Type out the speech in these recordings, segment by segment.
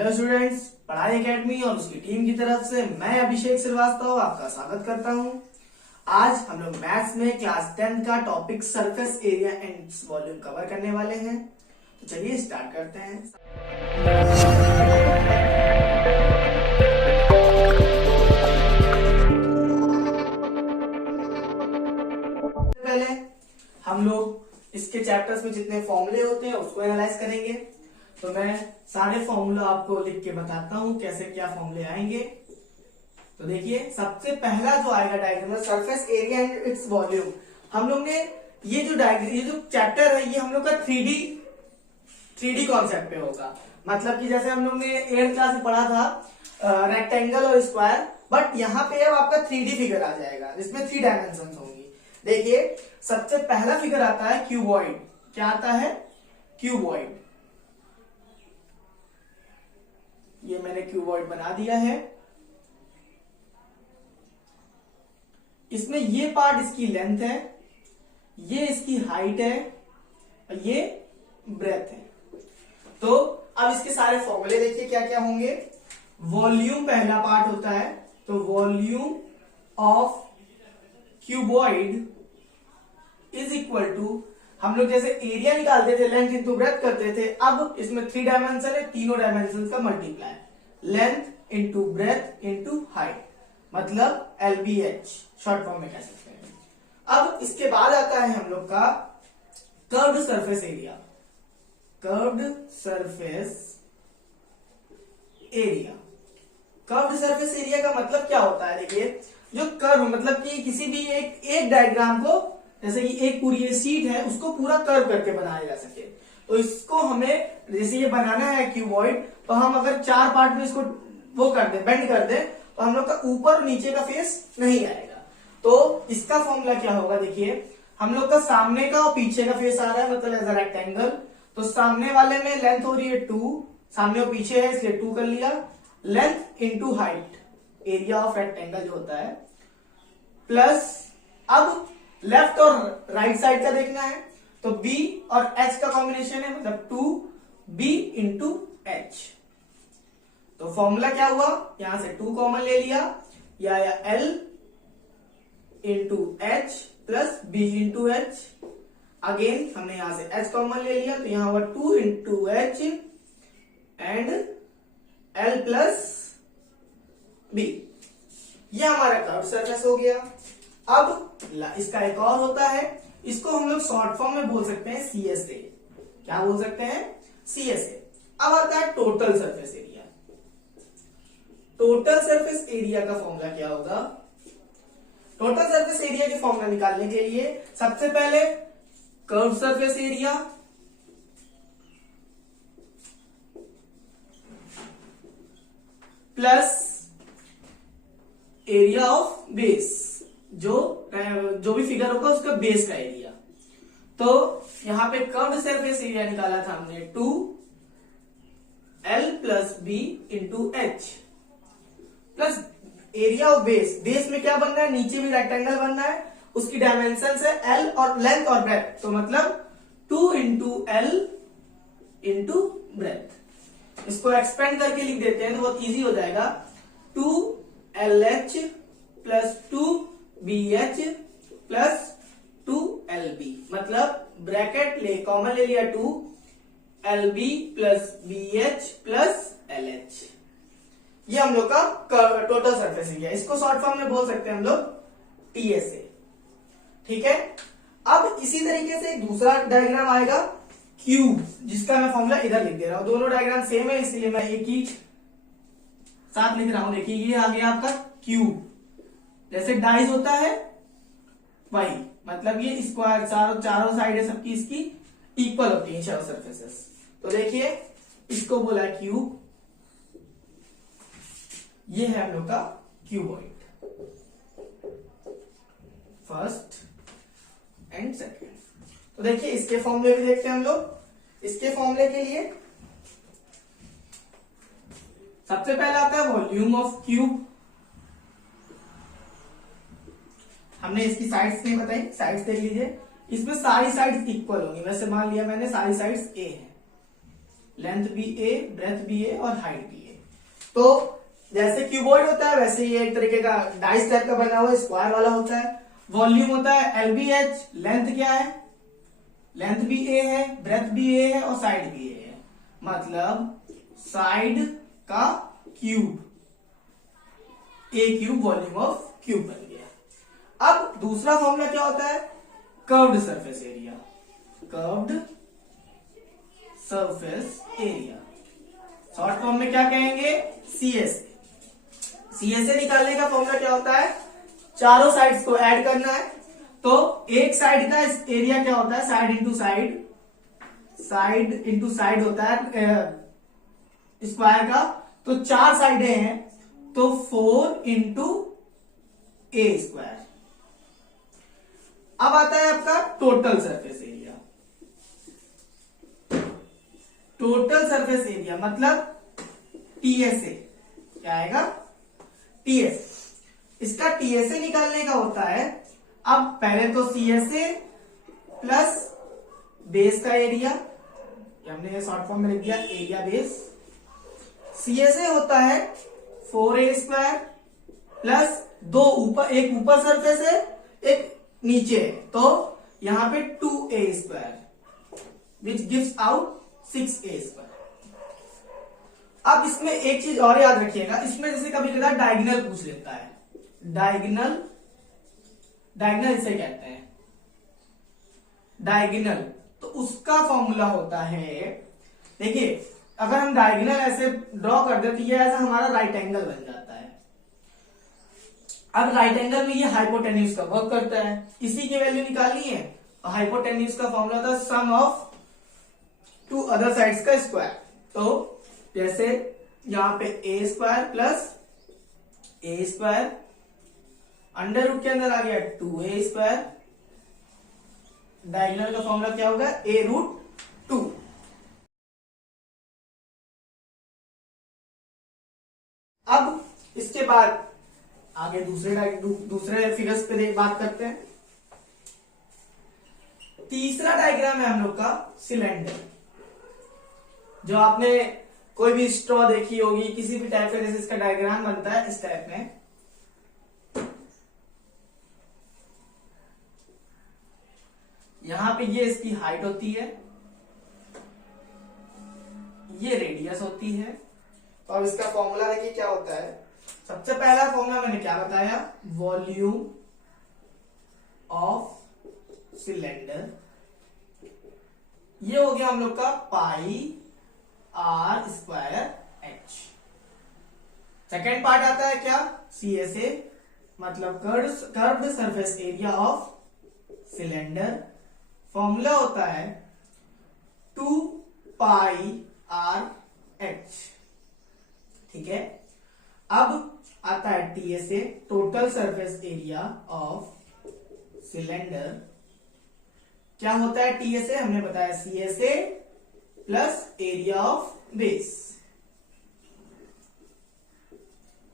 Hello students, पढ़ाई academy और उसकी टीम की तरफ से मैं अभिषेक श्रीवास्तव आपका स्वागत करता हूं। आज हम लोग मैथ्स में क्लास 10 का topic surface area and volume cover करने वाले हैं। तो चलिए स्टार्ट करते हैं। पहले हम लोग इसके चैप्टर्स में जितने फॉर्मूले होते हैं उसको एनालाइज करेंगे। तो मैं सारे फॉर्मूला आपको लिख के बताता हूं कैसे क्या फॉर्मूले आएंगे। तो देखिए, सबसे पहला जो आएगा डायग्राम में surface area and its volume. हम लोग ने ये जो चैप्टर है ये हम लोग का 3D कॉन्सेप्ट पे होगा। मतलब कि जैसे हम लोग ने 8th क्लास में पढ़ा था रेक्टेंगल और स्क्वायर, बट यहाँ पे अब आपका 3D फिगर आ जाएगा जिसमें 3 डायमेंशन होंगी। देखिए, सबसे पहला फिगर आता है क्यूबॉइड। क्या आता है? क्यूबॉइड। ये मैंने क्यूबॉइड बना दिया है। इसमें ये पार्ट इसकी लेंथ है, ये इसकी हाइट है और ये ब्रेथ है। तो अब इसके सारे फॉर्मूले देखिए क्या क्या होंगे। वॉल्यूम पहला पार्ट होता है, तो volume of cuboid is equal to, हम लोग जैसे एरिया निकालते थे लेंथ इंटू ब्रेथ करते थे, अब इसमें 3 डायमेंशन है, तीनों डायमेंशन का multiply, length into breadth into height, मतलब LBH शॉर्ट फॉर्म में कह सकते हैं। अब इसके बाद आता है हम लोग का curved surface area. Curved surface area, curved surface area का मतलब क्या होता है? देखिए, जो कर्व मतलब कि किसी भी एक डायग्राम को, जैसे कि एक पूरी ये शीट है उसको पूरा कर्व करके बनाया जा सके, तो इसको हमें, जैसे ये बनाना है क्यूबॉइड, तो हम अगर 4 पार्ट में इसको वो कर दे, बेंड कर दे, तो हम लोग का ऊपर और नीचे का फेस नहीं आएगा। तो इसका फॉर्मूला क्या होगा? देखिए, हम लोग का सामने का और पीछे का फेस आ रहा है, मतलब एज अ रेक्टेंगल, तो सामने वाले में लेंथ हो रही है 2, सामने और पीछे है इसलिए 2 कर लिया, length into height, area of rectangle जो होता है, प्लस अब लेफ्ट और राइट साइड का देखना है, तो B और H का कॉम्बिनेशन है, मतलब 2B इंटू H। तो फॉर्मूला क्या हुआ? यहां से 2 कॉमन ले लिया, या L into H plus B into H। Again हमने यहां से H कॉमन ले लिया, तो यहां हुआ 2 into H and L plus B। ये हमारा कर्व सरफेस हो गया। अब इसका एक और होता है, इसको हम लोग शॉर्ट फॉर्म में बोल सकते हैं CSA। क्या बोल सकते हैं? CSA। अब आता है total surface area. Total surface area का फॉर्मूला क्या होगा? टोटल सरफेस एरिया की फॉर्मूला निकालने के लिए सबसे पहले curve surface area plus area of base, जो भी फिगर होगा उसका बेस का एरिया। तो यहां पे कर्व्ड सरफेस एरिया निकाला था हमने 2L plus B into H plus area of base. Base में क्या बनना है? नीचे भी रेक्टेंगल बनना है, उसकी डायमेंशन है L और लेंथ और ब्रेथ, तो मतलब 2 इंटू L इंटू ब्रेथ। इसको एक्सपेंड करके लिख देते हैं तो बहुत इजी हो जाएगा, 2LH plus 2BH plus 2LB, मतलब ब्रैकेट ले कॉमन ले लिया 2LB plus BH plus LH। ये हम लोग का टोटल सरफेस एरिया। इसको शॉर्ट फॉर्म में बोल सकते हैं हम लोग TSA। ठीक है। अब इसी तरीके से एक दूसरा डायग्राम आएगा क्यूब, जिसका मैं फॉर्मूला इधर लिख दे रहा हूं। दोनों डायग्राम सेम है इसलिए मैं एक ही साथ लिख रहा हूं। देखिए, ये आ गया आपका क्यूब। जैसे डाइस होता है वही, मतलब ये स्क्वायर, चारों साइड है सबकी इसकी इक्वल होती है चारों सरफेसेस। तो देखिए, इसको बोला क्यूब। ये है हम लोग का क्यूबॉइड, फर्स्ट एंड सेकेंड। तो देखिए, इसके फॉर्मूले भी देखते हैं हम लोग। इसके फॉर्मूले के लिए सबसे पहला आता है वॉल्यूम ऑफ क्यूब। हमने इसकी साइड्स नहीं बताई, साइड्स देख लीजिए। इसमें सारी साइड्स इक्वल होंगी। वैसे मान लिया मैंने सारी साइड्स A है, लेंथ भी ए, ब्रेथ भी ए और हाइट भी ए। तो जैसे क्यूबॉइड होता है वैसे ये एक तरीके का डाइस टाइप का बना हुआ स्क्वायर वाला होता है। वॉल्यूम होता है LBH, लेंथ क्या है, लेंथ भी ए है, ब्रेथ भी ए है और साइड भी ए है, मतलब साइड का cube, A cube volume of cube बन गया। अब दूसरा फॉर्मूला क्या होता है, curved surface area, curved surface area, short form में क्या कहेंगे, CSA। CSA निकालने का फॉर्मूला क्या होता है, चारों साइड्स को ऐड करना है। तो एक साइड का एरिया क्या होता है, side into side, side into side होता है स्क्वायर का। तो 4 साइडें हैं तो 4 इंटू ए स्क्वायर। अब आता है आपका total surface area. Total surface area मतलब TSA, क्या आएगा, TSA। इसका TSA निकालने का होता है, अब पहले तो CSA प्लस बेस का एरिया, हमने शॉर्ट फॉर्म में लिख दिया एरिया बेस। CSA होता है 4A स्क्वायर प्लस दो ऊपर, एक ऊपर सरफेस है एक नीचे है, तो यहां पे 2A square which gives out 6A square. अब इसमें एक चीज और याद रखिएगा, इसमें जैसे कभी कभी डायगोनल पूछ लेता है, डायगोनल, डायगोनल इसे कहते हैं डायगोनल, तो उसका फॉर्मूला होता है, देखिए अगर हम डायगोनल ऐसे ड्रॉ कर दे तो ये ऐसा हमारा राइट एंगल बन जाता है। अब राइट एंगल में ये हाइपोटेन्यूज का वर्क करता है, इसी की वैल्यू निकालनी है। हाइपोटेन्यूज का फॉर्मूला था सम ऑफ टू अदर साइड्स का स्क्वायर। तो जैसे यहां पे ए स्क्वायर प्लस ए स्क्वायर, अंडर रूट के अंदर आ गया 2A स्क्वायर, डायगोनल का फॉर्मूला क्या होगा, A√2। अब इसके बाद आगे दूसरे फिगर्स पे बात करते हैं। तीसरा डायग्राम है हम लोग का सिलेंडर, जो आपने कोई भी स्ट्रॉ देखी होगी, किसी भी टाइप का जैसे इसका डायग्राम बनता है इस टाइप में। यहां पे ये इसकी हाइट होती है, ये रेडियस होती है, और इसका फॉर्मूला देखिए क्या होता है। सबसे पहला फॉर्मूला मैंने क्या बताया, वॉल्यूम ऑफ सिलेंडर, ये हो गया हम लोग का पाई R square H। Second part आता है क्या, CSA मतलब curved surface area of cylinder, formula होता है 2 पाई R H, ठीक है। अब आता है TSA, total surface area of cylinder. क्या होता है TSA, हमने बताया CSA plus area of base.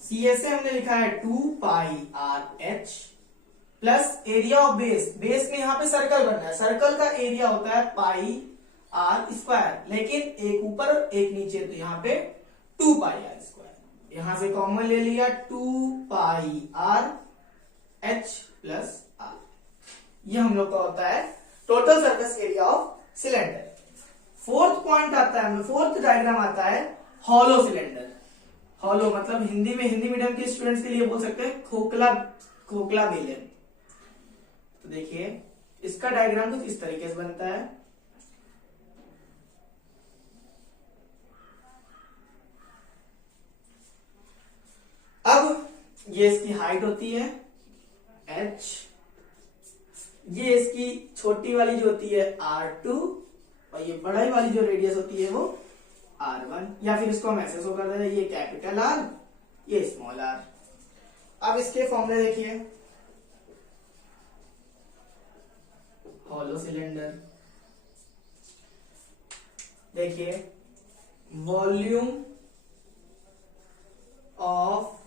CSA हमने लिखा है 2 पाई R H plus area of base, base में यहां पे सर्कल बनना है, सर्कल का एरिया होता है पाई R स्क्वायर, लेकिन एक ऊपर एक नीचे, तो यहां पे 2 पाई R स्क्वायर, यहां से कॉमन ले लिया 2 पाई R H प्लस R। ये हम लोग का होता है total surface area of cylinder. Fourth point आता है, फोर्थ डायग्राम आता है हॉलो सिलेंडर। हॉलो मतलब हिंदी में, हिंदी मीडियम के स्टूडेंट्स के लिए बोल सकते हैं खोखला, खोखला बेलन। तो देखिए इसका डायग्राम कुछ इस तरीके से बनता है। अब ये इसकी हाइट होती है H, ये इसकी छोटी वाली जो होती है R2, और ये बड़ी वाली जो रेडियस होती है वो R1, या फिर इसको हम ऐसे शो कर देते हैं, ये कैपिटल R, ये स्मॉल r। अब इसके फॉर्मूले देखिए, हॉलो सिलेंडर, देखिए volume of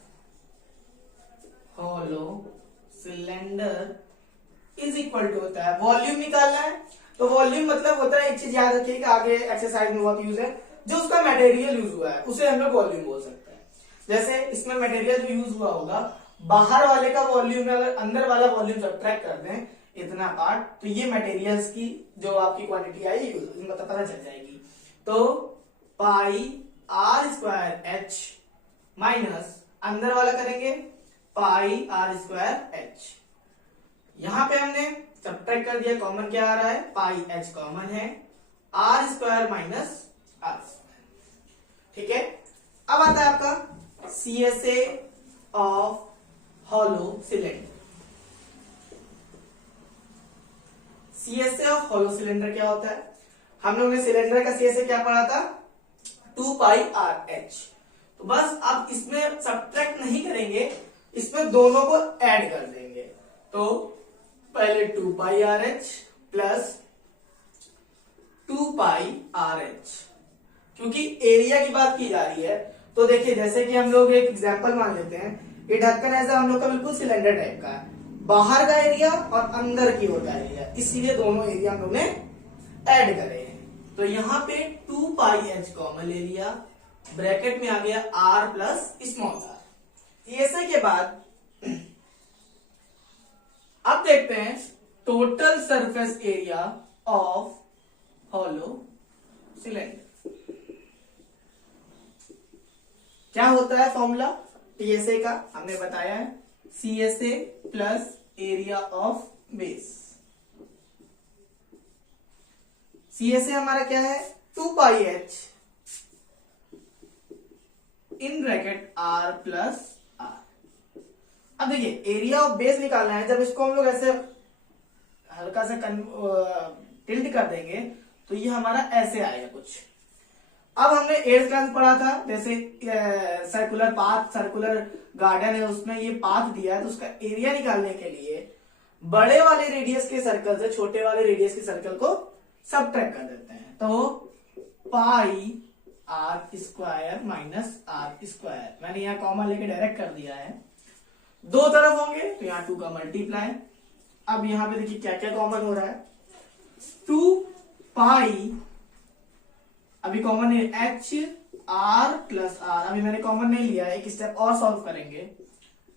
hollow cylinder is equal to होता है, वॉल्यूम निकालना है तो वॉल्यूम मतलब होता है, एक चीज याद रखिए कि आगे एक्सरसाइज में बहुत यूज है, जो उसका मटेरियल यूज हुआ है उसे हम लोग वॉल्यूम बोल सकते हैं। जैसे इसमें मटेरियल जो यूज हुआ होगा, बाहर वाले का वॉल्यूम में अगर अंदर वाला वॉल्यूम सब्ट्रैक्ट कर दें इतना पार्ट, तो ये मटेरियल्स की जो आपकी क्वांटिटी आई मतलब पता चल जाएगी। तो pi R square H minus अंदर वाला करेंगे पाई आर स्क्वायर एच। यहां पे हमने सब्ट्रैक्ट कर दिया, कॉमन क्या आ रहा है, पाई एच कॉमन है, R square minus are square. ठीक है, अब आता है आपका CSA of hollow cylinder. CSA of hollow cylinder क्या होता है, हम लोग ने सिलेंडर का CSA क्या पढ़ा था, 2 पाई आर एच। तो बस अब इसमें सब्ट्रैक्ट नहीं करेंगे, इसमें दोनों को ऐड कर देंगे। तो पहले 2 पाई आर एच प्लस 2 पाई आर एच। क्योंकि एरिया की बात की जा रही है, तो देखिए जैसे कि हम लोग एक एग्जांपल मान लेते हैं, ये ढक्कन ऐसा हम लोग का बिल्कुल सिलेंडर टाइप का है, बाहर का एरिया और अंदर की ओर का एरिया, इसीलिए दोनों एरिया हम लोग ने ऐड करे हैं। तो यहाँ पे 2 पाई एच कॉमन ले लिया, ब्रैकेट में आ गया आर प्लस स्मॉल आर। ऐसे के बाद अब देखते हैं total surface area of hollow cylinder क्या होता है। फॉर्मूला TSA का हमने बताया है, CSA plus area of base. CSA हमारा क्या है, 2 pi H in bracket R plus R। अब देखिए एरिया ऑफ बेस निकालना है, जब इसको हम लोग ऐसे हल्का से टिल्ट कर देंगे तो ये हमारा ऐसे आएगा कुछ। अब हमने 8th क्लास पढ़ा था, जैसे सर्कुलर पाथ, सर्कुलर गार्डन है, उसमें ये पाथ दिया है, तो उसका एरिया निकालने के लिए बड़े वाले रेडियस के सर्कल से छोटे वाले रेडियस के सर्कल को सबट्रैक्ट कर देते हैं। तो pi R square minus are square, मैंने यहाँ कॉमन लेके डायरेक्ट कर दिया है, दो तरफ होंगे तो यहाँ 2 का मल्टीप्लाई। अब यहाँ पे देखिए क्या क्या कॉमन हो रहा है, 2 पाई, अभी कॉमन है एच आर प्लस आर, अभी मैंने कॉमन नहीं लिया, एक स्टेप और सॉल्व करेंगे,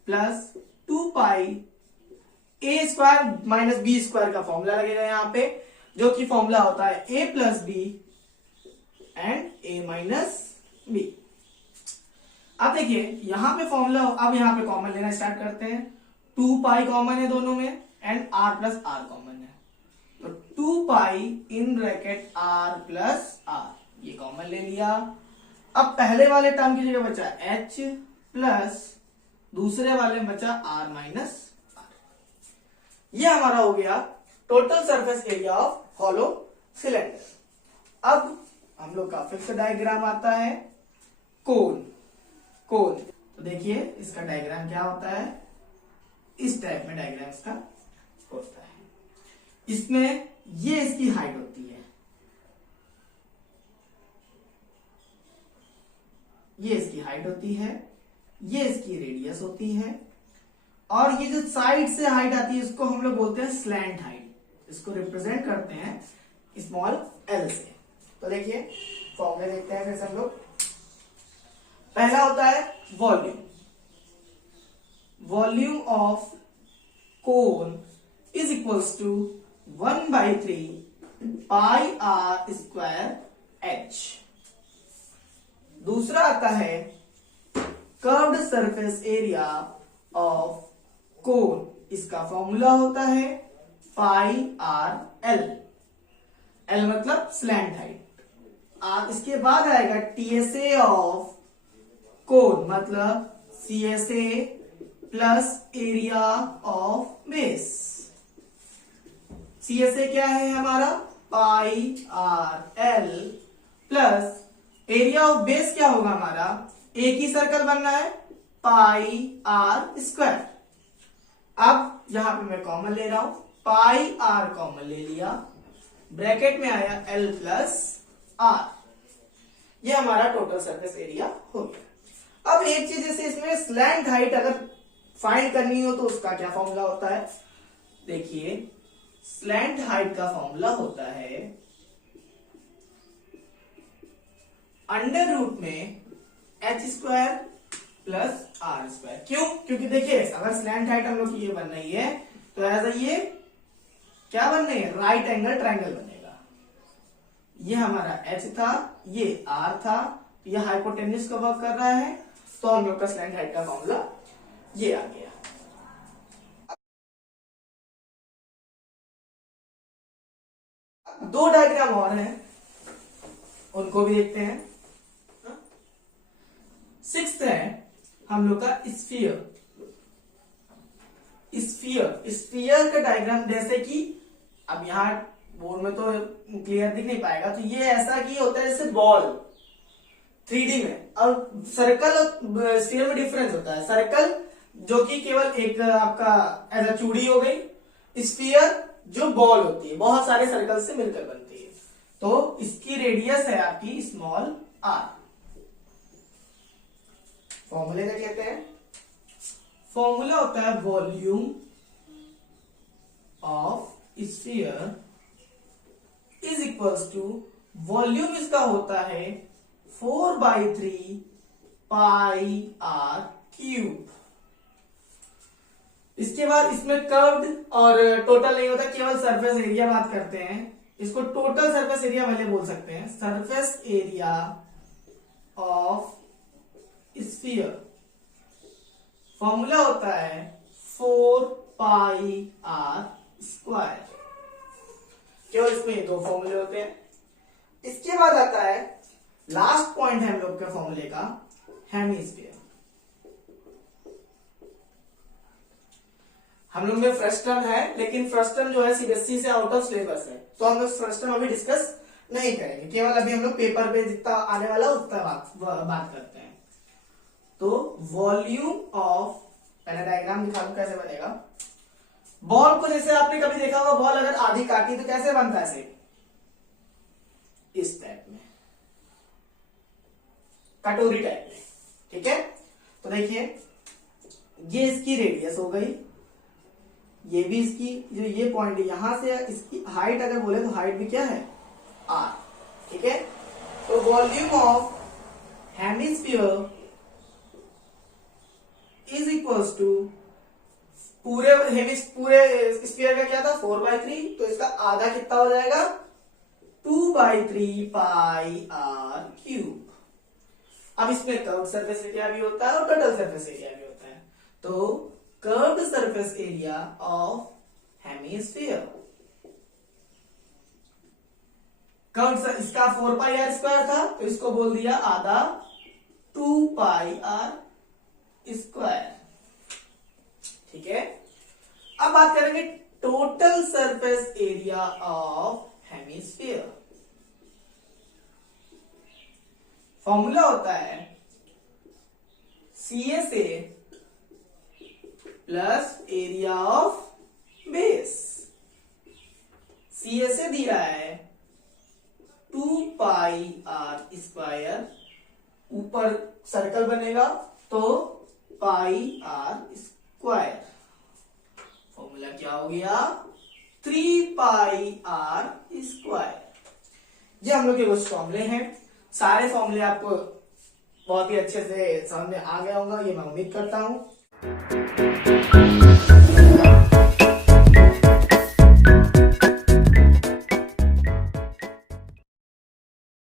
plus 2 pi A square minus B square का फॉर्मूला लगेगा यहाँ पे, जो कि फॉर्मूला होता है A plus B and A minus B. अब देखिए यहां पे फॉर्मूला, अब यहां पे कॉमन लेना स्टार्ट करते हैं, 2 पाई कॉमन है दोनों में and R plus R common है, तो 2 pi in bracket R plus R, ये कॉमन ले लिया। अब पहले वाले टर्म की जगह बचा एच प्लस दूसरे वाले में बचा आर माइनस आर। ये हमारा हो गया total surface area of hollow cylinder. अब हम लोग का फिक्स डायग्राम आता है कोन। तो देखिए इसका डायग्राम क्या होता है, इस टाइप में डायग्राम इसका होता है। इसमें ये इसकी हाइट होती है, ये इसकी हाइट होती है, ये इसकी रेडियस होती है, और ये जो साइड से हाइट आती है इसको हम लोग बोलते हैं स्लैंट हाइट, इसको रिप्रेजेंट करते हैं स्मॉल एल से। तो देखिए फॉर्मूले देखते हैं फिर हम लोग। पहला होता है volume, volume of cone is equals to 1/3 pi R square H. दूसरा आता है curved surface area of cone, इसका फॉर्मूला होता है पाई आर एल, एल मतलब स्लैंट हाइट। इसके बाद आएगा TSA ऑफ कोन, मतलब CSA plus area of base. CSA क्या है हमारा, pi R L, plus area of base क्या होगा हमारा, एक ही सर्कल बनना है, पाई आर स्क्वायर। अब यहां पे मैं कॉमन ले रहा हूं, पाई आर कॉमन ले लिया, ब्रैकेट में आया एल प्लस आर, ये हमारा टोटल सरफेस एरिया हो गया। अब एक चीज, जैसे इसमें स्लैंट हाइट अगर फाइंड करनी हो तो उसका क्या फॉर्मूला होता है, देखिए स्लैंट हाइट का फॉर्मूला होता है अंडर रूट में h square plus r square. क्यों? क्योंकि देखिए अगर स्लैंट हाइट हम लोग की ये बन रही है तो ऐसा ये क्या बन रही है, राइट एंगल ट्रायंगल बनेगा। ये हमारा h था, ये r था, ये हाइपोटेन्यूज का वर्क कर रहा है, तो हम लोग का स्लैंट हाइट का फॉर्मूला ये आ गया। दो डायग्राम और हैं, उनको भी देखते हैं। सिक्स्थ है हम लोग का स्फीयर। स्फीयर का डायग्राम, जैसे कि अब यहाँ बोर्ड में तो क्लियर दिख नहीं पाएगा, तो ये ऐसा कि होता है जैसे बॉल 3D में, और सर्कल और स्फीयर में डिफरेंस होता है। सर्कल जो कि केवल एक आपका ऐसा चूड़ी हो गई, स्फीयर जो बॉल होती है बहुत सारे सर्कल से मिलकर बनती है। तो इसकी रेडियस है आपकी स्मॉल r। फॉर्मूले क्या कहते हैं? फॉर्मूला होता है volume of sphere is equals to, volume इसका होता है 4/3 पाई r क्यूब। इसके बाद इसमें कर्व्ड और टोटल नहीं होता, केवल सरफेस एरिया बात करते हैं। इसको टोटल सरफेस एरिया पहले बोल सकते हैं। Surface area of sphere formula होता है 4 पाई r स्क्वायर। केवल इसमें दो फॉर्मूले होते हैं। इसके बाद आता है लास्ट पॉइंट है हम लोग के फॉर्मूले का, हेमिस्फीयर। हम लोग में फर्स्ट टर्म है, लेकिन फर्स्ट टर्म जो है सीबीएसई से आउट ऑफ सिलेबस है, तो हम लोग फर्स्ट टर्म अभी डिस्कस नहीं करेंगे। केवल अभी हम लोग पेपर पे जितना आने वाला उतना बात करते हैं। तो वॉल्यूम ऑफ, पहले डायग्राम दिखा दूं कैसे बनेगा। बॉल को जैसे आपने कभी देखा होगा, बॉल अगर आधी काटी तो कैसे बनता है, ऐसे इस टाइप में, कटोरी टाइप में, ठीक है। तो देखिए ये इसकी रेडियस हो गई, ये भी इसकी जो ये पॉइंट है यहां से इसकी हाइट अगर बोले तो हाइट भी क्या है, r, ठीक है। तो volume of hemisphere is equals to, पूरे स्फीयर का क्या था 4/3, तो इसका आधा कितना हो जाएगा 2/3 पाई r क्यूब। अब इसमें कर्व्ड सरफेस एरिया भी होता है और टोटल सरफेस एरिया भी होता है। तो curved surface area of hemisphere, curved इसका 4 पाई r स्क्वायर था, तो इसको बोल दिया आधा 2 पाई r स्क्वायर, ठीक है। अब बात करेंगे total surface area of hemisphere. Formula होता है CSA plus area of base. CSA दिया है 2 पाई r स्क्वायर, ऊपर सर्कल बनेगा तो पाई r स्क्वायर। फॉर्मूला क्या हो गया 3 पाई r स्क्वायर। ये हम लोग के कुछ फॉर्मूले हैं। सारे फॉर्मूले आपको बहुत ही अच्छे से समझ में आ गया होगा, ये मैं उम्मीद करता हूं।